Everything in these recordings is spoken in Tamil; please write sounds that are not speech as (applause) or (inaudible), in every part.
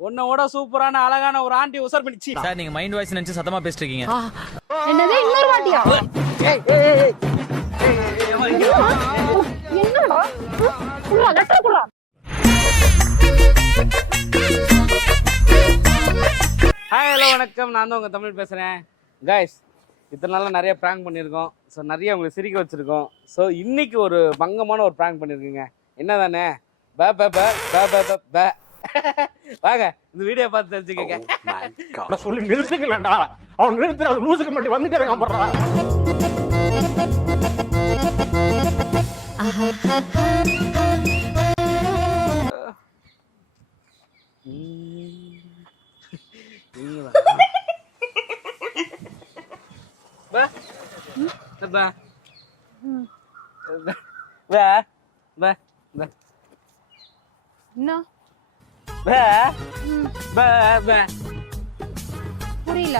உன்னோட சூப்பரான அழகான ஒரு ஆண்டி உசர் பண்ணிச்சு சார் நீங்க மைண்ட் வாய்ஸ் நினைச்சு சத்தமா பேசிட்டு இருக்கீங்க என்னது இன்னொரு வாட்டியா? என்னடா? குடுறா லெட்டர் குடுறா. ஹாய் ஹலோ வணக்கம். நான் தான் உங்க தமிழ் பேசுறேன். கைஸ் இத்தனை நாளாக நிறைய ப்ராங்க் பண்ணியிருக்கோம். ஸோ நிறைய உங்களை சிரிக்க வச்சிருக்கோம். ஸோ இன்னைக்கு ஒரு பங்கமான ஒரு ப்ராங்க் பண்ணியிருக்கீங்க. என்ன தானே பே பே பே பே பே பே பே. வாங்க இந்த வீடியோ பார்த்து தெரிஞ்சுக்கங்க. நான் சொல்லி நிறுத்துக்கலடா அவன் நிறுத்துற அது லூசுக்கு மட்டும் வந்துட்டே இருக்கான் போடுறான் பே பே பே புரியல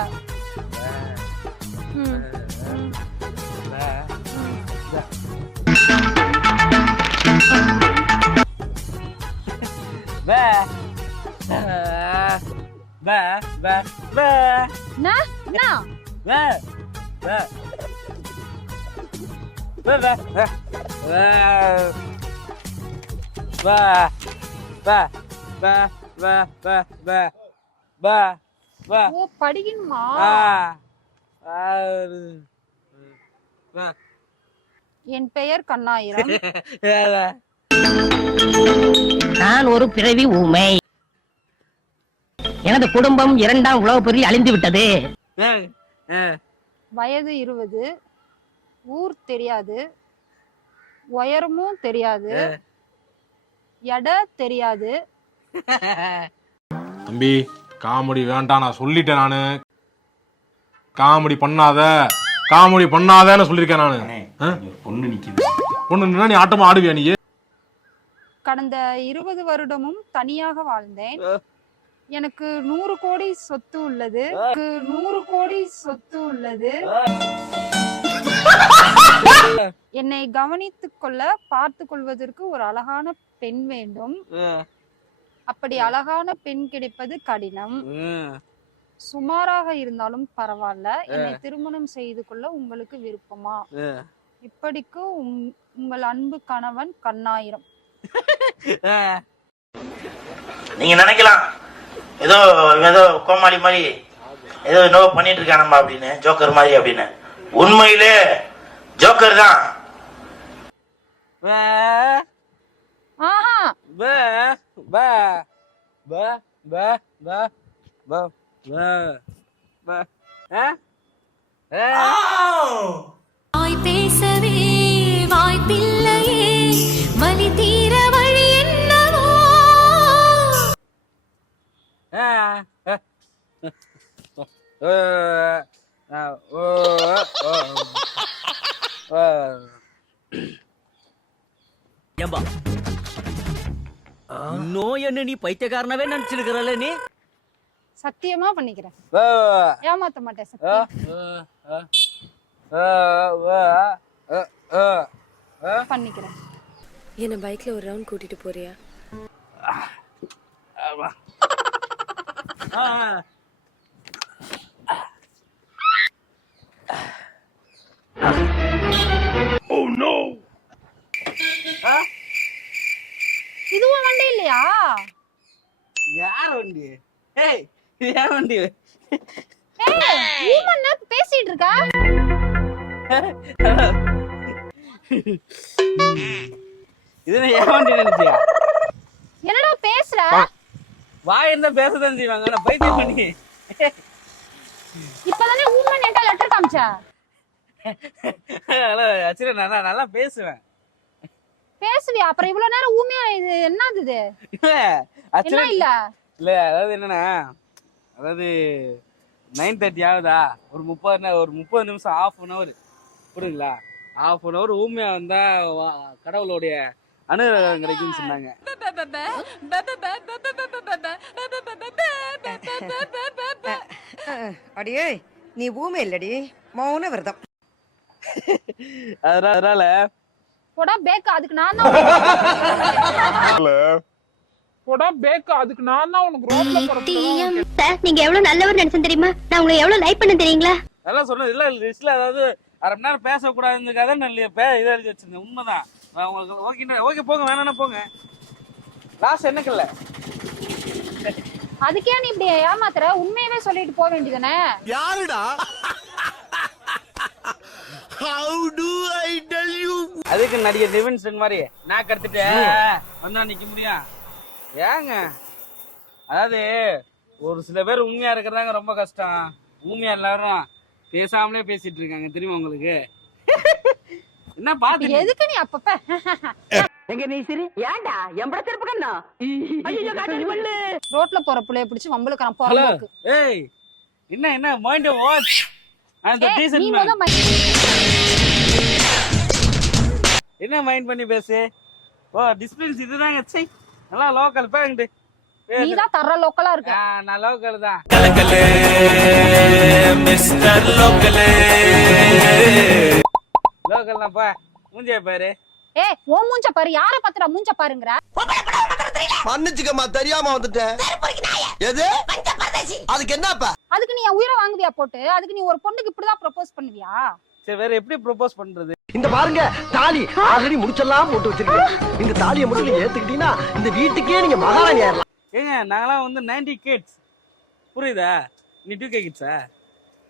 Ba, ba, ba. என் பெயர் கண்ணாயிரம். (laughs) நான் ஒரு பிறவி ஊமை. எனது குடும்பம் இரண்டாம் உலக பொருள் அழிந்து விட்டது. வயது இருபது. ஊர் தெரியாது. உயரமும் தெரியாது. எட தெரியாது. தம்பி காமெடி வேண்டாம் நான் சொல்லிட்டேன் நானு. காமெடி பண்ணாத காமெடி பண்ணாதன்னு சொல்லியிருக்கேன் நானு? பொண்ணு நிக்குது. பொண்ணு நின்னா நீ ஆட்டமா ஆடுவியா நீ? கடந்த இருபது வருடமும் தனியாக வாழ்ந்தேன். எனக்கு நூறு கோடி சொத்து உள்ளது. எனக்கு நூறு கோடி சொத்து உள்ளது. என்னை கவனித்துக் கொள்ள பார்த்து கொள்வதற்கு ஒரு அழகான பெண் வேண்டும். அப்படி அழகான பெண் கிடைப்பது கடினம். சுமாராக இருந்தாலும் பரவாயில்ல. என்னை திருமணம் செய்து கொள்ள உங்களுக்கு விருப்பமா? இப்படிக்கு உங்கள் அன்பு கணவன் கண்ணாயிரம். நீங்க நினைக்கலாம். ஏதோ ஏதோ கோமாளி மாதிரி ஏதோ என்னவோ பண்ணிட்டு இருக்கானம்மா அப்படின்னு ஜோக்கர் மாதிரி அப்படின்னு. உண்மையிலே ஜோக்கர் தான். ஆஹா. ப ப ப ப ப ப ப வாய் பேசவே வாய்ப்பில்லையே வலி தீர வழி என்னவோ? ஏம்பா நோய் என்ன நீ பைத்தியக்காரனவே நினைச்சிருக்கிறல்ல நீ? சத்தியமா பண்ணிக்கிறேன். ஏமாத்த மாட்டேன் பண்ணிக்கிறேன். என்ன பைக்ல ஒரு ரவுண்ட் கூட்டிட்டு போறியா? ஏய் இது யார் வண்டி. ஏய் ஊமன் பேசிட்டு இருக்கா? இது நான் ஏன் வண்டி நினைச்சியா? என்னடா பேசுற? வாய் இருந்தா பேசதான் செய்வாங்க நான் பைத்தியம் பண்ணி. இப்பதானே ஊமன் என்கிட்ட லெட்டர் காமிச்ச? ஹலோ அச்சுரா நல்லா நல்லா பேசுவேன். பேசுவியா? அப்புறம் இவ்வளவு நேரம் ஊமையா இது? என்னது இது? இல்ல? இல்ல அதாவது என்னன்னா அதாவது நைன் தேர்ட்டி ஆகுதா? ஒரு முப்பது ஒரு முப்பது நிமிஷம் ஆஃப் அன் ஹவர் புரியுங்களா ஆஃப் அன் ஹவர் ஊமையா வந்தா வா- கடவுளுடைய அனுகிரகம் கிடைக்கும்னு சொன்னாங்க. அடியே நீ ஊமை இல்லடி. மௌன விரதம். அதனால அதனால போடா பேக் அதுக்கு நான் தான் போடா பேக்கு. அதுக்கு நான் தான் உனக்கு ரோட்ல போறேன் சார் நீங்க எவ்வளவு நல்லவர் நினைச்சேன் தெரியுமா? நான் உங்களை எவ்வளவு லைக் பண்ண தெரியுங்களா? அதெல்லாம் சொன்னது இல்லை லிஸ்ட்டில் அதாவது அரை மணி நேரம் பேசக்கூடாதுங்கிறதுக்காக நான் இதை எழுதி வச்சிருந்தேன். உண்மைதான். நான் உங்களுக்கு ஓகே ஓகே போங்க வேணாம்னா போங்க. லாஸ்ட் என்னக்கு இல்லை? அதுக்கே நீ இப்படி ஏமாத்துற? உண்மையவே சொல்லிட்டு போக வேண்டியதானே யாருடா? How do I tell you அதுக்கு நடிகர் நிவின்சன் மாதிரி நான் கடுத்துட்டு வந்தா நிக்க முடியும். ஏங்க? அதாவது ஒரு சில பேர் உண்மையா இருக்கிறதாங்க ரொம்ப கஷ்டம். உண்மையா எல்லாரும் பேசாமலே பேசிட்டு இருக்காங்க. தெரியுமா உங்களுக்கு? என்ன பாத்து எதுக்கு நீ அப்பப்ப? எங்க நீ சரி ஏன்டா எம்பட செருப்பு கண்ணா? ஐயோ காட்டி பண்ணு ரோட்ல போற புள்ளைய பிடிச்சு வம்பளுக்குறான் போறதுக்கு ஏய் என்ன என்ன மைண்ட் வாட்ச் அந்த நீ டீசன்ட் முத மேன் மை- என்ன மைண்ட் பண்ணி பேசு? ஓ டிஸ்பிளின்ஸ் இதுதாங்க. சை நல்லா லோக்கல் பேங்கிட்டு நீதான் தர்ற லோக்கலா இருக்க. நான் லோக்கல் தான். மிஸ்டர் லோக்கலே. லோக்கல் தான் பா. மூஞ்சிய பாரு. ஏ உன் மூஞ்ச பாரு. யார பத்திரா மூஞ்ச பாருங்கற? மன்னிச்சுக்கம்மா தெரியாம வந்துட்டேன். எது? அதுக்கு என்னப்பா அதுக்கு நீ உயிரை வாங்குவியா போட்டு? அதுக்கு நீ ஒரு பொண்ணுக்கு இப்படிதான் ப்ரொபோஸ் பண்ணுவியா? சரி வேற எப்படி ப்ரோபோஸ் பண்றது? இந்த பாருங்க தாலி. ஆல்ரெடி முடிச்செல்லாம் போட்டு வச்சிருக்கேன். இந்த தாலியை மட்டும் நீங்க ஏத்துக்கிட்டீங்கன்னா இந்த வீட்டுக்கே நீங்க மகாராணி ஆயிரலாம். ஏங்க நாங்களாம் வந்து 90 கிட்ஸ் புரியுதா? நீ டூ கே கிட்ஸா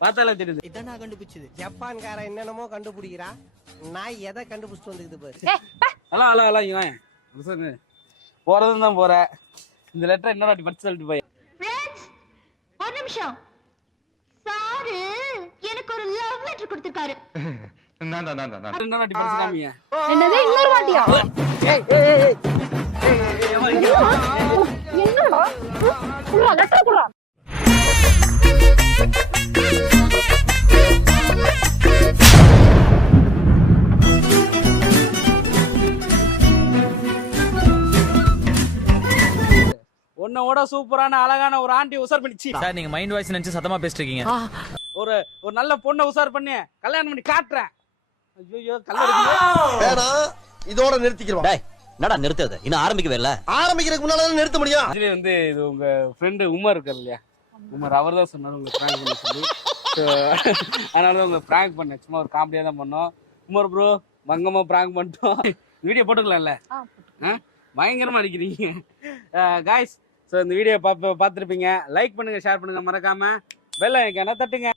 பார்த்தாலே தெரியுது. இதான் நான் கண்டுபிடிச்சது. ஜப்பான்காரன் என்னென்னமோ கண்டுபிடிக்கிறா. நான் எதை கண்டுபிடிச்சிட்டு வந்துக்குது பாரு. ஹலோ ஹலோ ஹலோ இவன். போறதும் தான் போற இந்த லெட்டர் இன்னொரு வாட்டி படிச்சு சொல்லிட்டு போய். ஒரு நிமிஷம். சாரு எனக்கு ஒரு லவ் லெட்டர் கொடுத்திருக்காரு. (laughs) இன்னொரு வாட்டி படிச்சு காமிங்க. என்னது இன்னொரு வாட்டியா? என்னடா? குடுறா லெட்டர் குடுறா. உன்னோட சூப்பரான அழகான ஒரு ஆண்டி உசார் பண்ணிச்சு. சார் நீங்க மைண்ட் வாய்ஸ் நினைச்சு சத்தமா பேசிட்டு இருக்கீங்க. ஒரு ஒரு நல்ல பொண்ணை உசார் பண்ணி. கல்யாணம் பண்ணி காட்டுறேன். ஐயோ கல்யாணம் இதோட நிறுத்திக்கிறோம் என்னடா நிறுத்தது இன்னும் ஆரம்பிக்கவே இல்ல. ஆரம்பிக்கிறதுக்கு முன்னால நிறுத்த முடியும்? ஆக்சுவலி வந்து இது உங்க ஃப்ரெண்டு உமர் இருக்கார் இல்லையா? உமர் அவர் தான் சொன்னார் உங்களை ப்ராங்க் பண்ண சொல்லி. அதனால தான் உங்களை ப்ராங்க் பண்ணேன். சும்மா ஒரு காமெடியாக தான் பண்ணோம். உமர் ப்ரோ பங்கமாக ப்ராங்க் பண்ணிட்டோம். வீடியோ போட்டுக்கலாம்ல? பயங்கரமாக அடிக்கிறீங்க. காய்ஸ் ஸோ இந்த வீடியோ பார்த்து பார்த்துருப்பீங்க. லைக் பண்ணுங்கள் ஷேர் பண்ணுங்கள் மறக்காமல் பெல் ஐக்கான தட்டுங்க.